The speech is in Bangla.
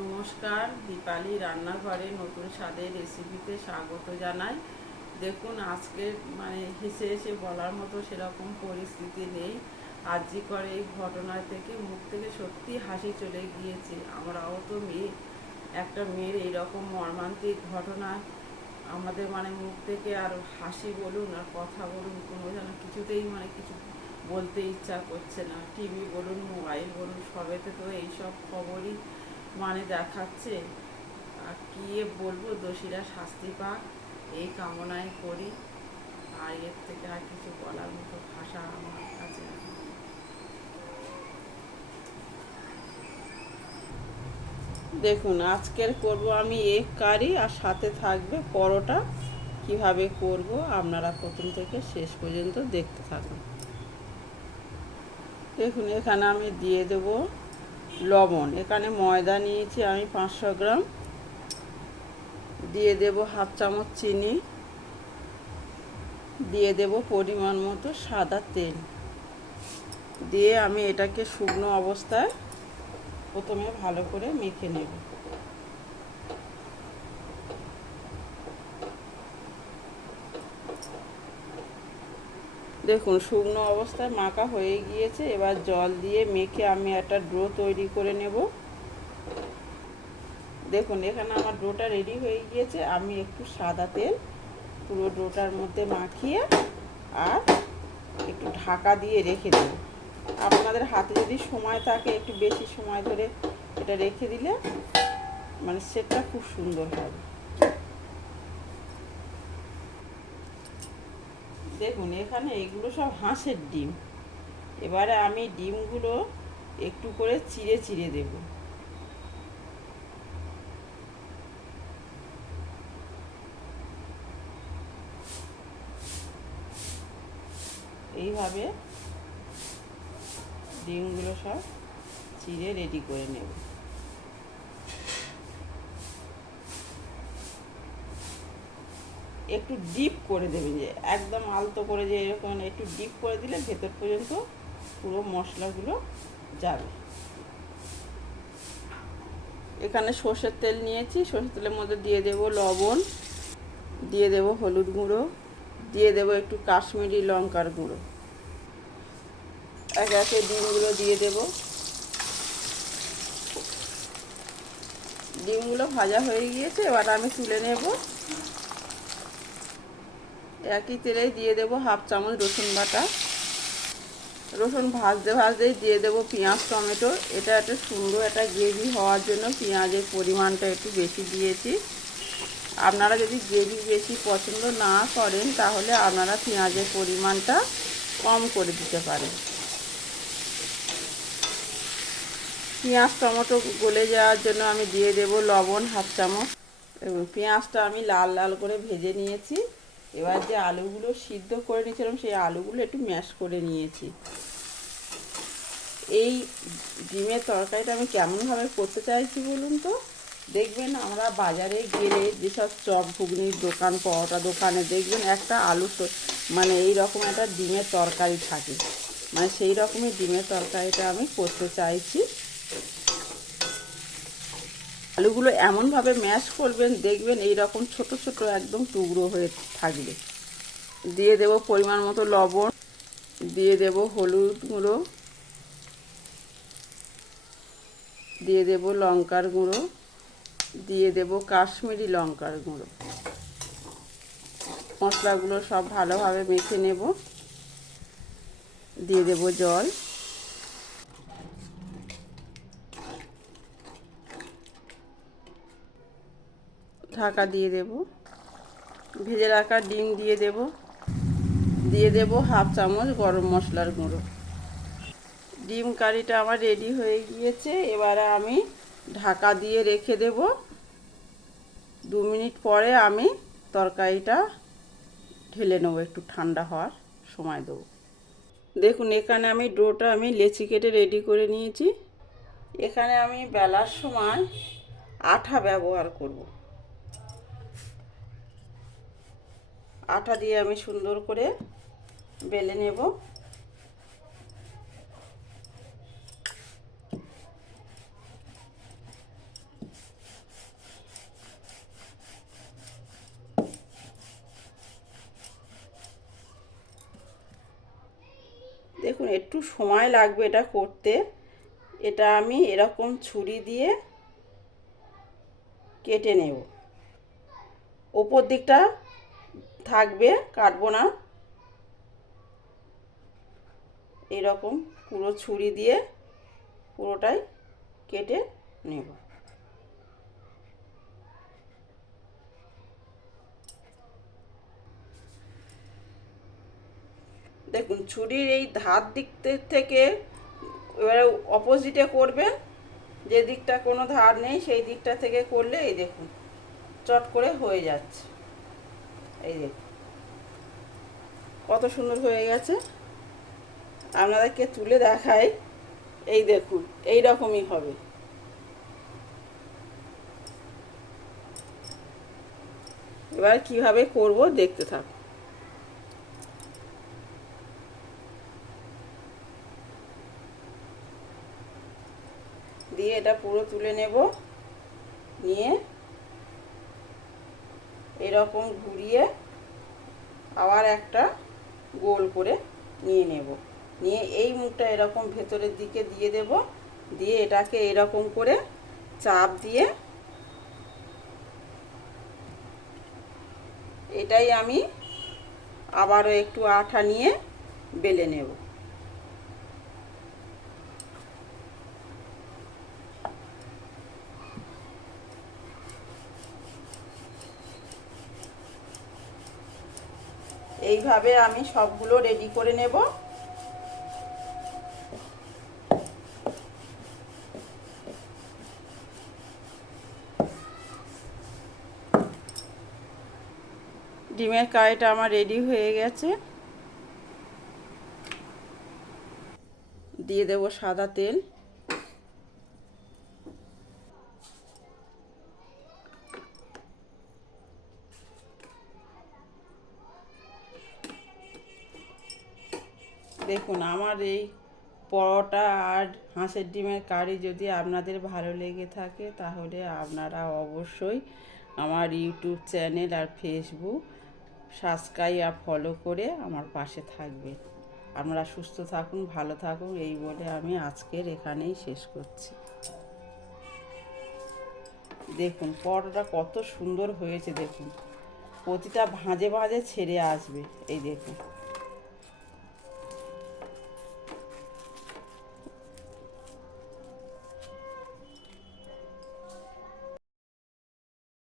নমস্কার, দীপালি রান্নাঘরে নতুন স্বাদের রেসিপিতে স্বাগত জানাই। দেখুন, আজকে হেসে হেসে বলার মতো সেরকম পরিস্থিতি নেই। আরজি করে এই ঘটনা থেকে মুখ থেকে সত্যি হাসি চলে গিয়েছে। আমরাও তো মেয়ে, একটা মেয়ের এইরকম মর্মান্তিক ঘটনা আমাদের মুখ থেকে আর হাসি বলুন আর কথা বলুন কোনো যেন কিছুতেই কিছু বলতে ইচ্ছা করছে না। টিভি বলুন, মোবাইল বলুন, সবেতে তো এইসব খবরই দেখাচ্ছে। আর কি বলবো, দোষীরা শাস্তি পাক এই কামনায় করি। আর এর থেকে আর কিছু বলার মতো ভাষা আমার কাছে নেই। দেখুন, আজকের করব আমি এগ কারি, আর সাথে থাকবে পরোটা। কিভাবে করব আপনারা প্রথম থেকে শেষ পর্যন্ত দেখতে থাকুন। দেখুন, এখানে আমি দিয়ে দেব লবণ। এখানে ময়দা নিয়েছি আমি 500 গ্রাম। দিয়ে দেব হাফ চামচ চিনি। দিয়ে দেব পরিমাণ মতো সাদা তেল। দিয়ে আমি এটাকে শুকনো অবস্থায় প্রথমে ভালো করে মেখে নেব। দেখুন, শুকনো অবস্থায় মাখা হয়ে গিয়েছে। এবার জল দিয়ে মেখে আমি একটা ডো তৈরি করে নেব। দেখুন, এখানে আমার ডোটা রেডি হয়ে গিয়েছে। আমি একটু সাদা তেল পুরো ডোটার মধ্যে মাখিয়ে আর একটু ঢাকা দিয়ে রেখে দেব। আপনাদের হাতে যদি সময় থাকে একটু বেশি সময় ধরে এটা রেখে দিলে সেটটা খুব সুন্দর হবে। দেখুন, এখানে এগুলো সব হাঁসের ডিম। এবারে আমি ডিমগুলো একটু করে চিড়ে চিড়ে দেব। এইভাবে ডিমগুলো সব চিড়ে রেডি করে নেব। একটু ডিপ করে দেবেন, যে একদম আলতো করে, যে এরকম একটু ডিপ করে দিলে ভেতর পর্যন্ত পুরো মশলাগুলো যাবে। এখানে সর্ষের তেল নিয়েছি। সর্ষের তেলের মধ্যে দিয়ে দেব লবণ, দিয়ে দেব হলুদ গুঁড়ো, দিয়ে দেব একটু কাশ্মীরি লঙ্কার গুঁড়ো। এক একে ডিমগুলো দিয়ে দেব। ডিমগুলো ভাজা হয়ে গিয়েছে, এবার আমি তুলে নেব। একই তেলেই দিয়ে দেব হাফ চামচ রসুন বাটা। রসুন ভাজতে ভাজতেই দিয়ে দেব পেঁয়াজ টমেটো। এটা একটা সুন্দর একটা গ্রেভি হওয়ার জন্য পেঁয়াজের পরিমাণটা একটু বেশি দিয়েছি। আপনারা যদি গ্রেভি বেশি পছন্দ না করেন তাহলে আপনারা পেঁয়াজের পরিমাণটা কম করে দিতে পারেন। পেঁয়াজ টমেটো গলে যাওয়ার জন্য আমি দিয়ে দেব লবণ হাফ চামচ। এবং পেঁয়াজটা আমি লাল লাল করে ভেজে নিয়েছি। এবার যে আলুগুলো সিদ্ধ করে নিয়েছিলাম সেই আলুগুলো একটু ম্যাশ করে নিয়েছি। এই ডিমের তরকারিটা আমি কেমনভাবে করতে চাইছি বলুন তো। দেখবেন আমরা বাজারে গেলে যেসব চপ ঘুগনির দোকান, পরোটা দোকানে দেখবেন একটা আলু এই রকম একটা ডিমের তরকারি থাকে। সেই রকমই ডিমের তরকারিটা আমি করতে চাইছি। আলুগুলো এমনভাবে ম্যাশ করবেন, দেখবেন এই রকম ছোট ছোট একদম টুকরো হয়ে থাকবে। দিয়ে দেব পরিমাণ মতো লবণ, দিয়ে দেব হলুদ গুঁড়ো, দিয়ে দেব লঙ্কার গুঁড়ো, দিয়ে দেব কাশ্মীরি লঙ্কার গুঁড়ো। মশলাগুলো সব ভালোভাবে মেখে নেব। দিয়ে দেব জল। ঢাকা দিয়ে দেব। ভেজে রাখা ডিম দিয়ে দেব। দিয়ে দেব হাফ চামচ গরম মশলার গুঁড়ো। ডিম কারিটা আমার রেডি হয়ে গিয়েছে। এবারে আমি ঢাকা দিয়ে রেখে দেব। 2 মিনিট পরে আমি তরকারিটা ঢেলে নেবো, একটু ঠান্ডা হওয়ার সময় দেবো। দেখুন, এখানে আমি ডোটা আমি লেচি কেটে রেডি করে নিয়েছি। এখানে আমি বেলার সময় আটা ব্যবহার করব। আটা দিয়ে আমি সুন্দর করে বেলে নেব। একটু সময় লাগবে এটা করতে। এটা আমি এরকম ছুরি দিয়ে কেটে নেব। ওপর দিকটা থাকবে, কাটবো না। এরকম পুরো ছুরি দিয়ে পুরোটাই কেটে নেব। দেখুন ছুরির এই ধার দিক থেকে এবারে অপোজিটে করবেন, যে দিকটা কোনো ধার নেই সেই দিকটা থেকে করলে এই দেখুন চট করে হয়ে যাচ্ছে। এই দেখুন কত সুন্দর হয়ে গেছে। আপনাদেরকে তুলে দেখাই, এই দেখুন এই রকমই হবে। এবার কিভাবে করব দেখতে থাকুন। দিয়ে এটা পুরো তুলে নেব, নিয়ে এরকম ঘুরিয়ে আবার একটা গোল করে নিয়ে নেব। নিয়ে এই মুখটা এরকম ভেতরের দিকে দিয়ে দেব, দিয়ে এটাকে এরকম করে চাপ দিয়ে এটাই আমি আবারও একটু আঠা নিয়ে বেলে নেব। এইভাবে আমি সবগুলো রেডি করে নেব। ডিমের কারিটা আমার রেডি হয়ে গেছে। দিয়ে দেব সাদা তেল। দেখুন আমার এই পরোটা আর হাঁসের ডিমের কারি যদি আপনাদের ভালো লেগে থাকে তাহলে আপনারা অবশ্যই আমার ইউটিউব চ্যানেল আর ফেসবুক সাবস্ক্রাইব আর ফলো করে আমার পাশে থাকবেন। আপনারা সুস্থ থাকুন, ভালো থাকুন, এই বলে আমি আজকের এখানেই শেষ করছি। দেখুন পরোটা কত সুন্দর হয়েছে, দেখুন প্রতিটা ভাঁজে ভাঁজে ছেড়ে আসবে। এই দেখুন।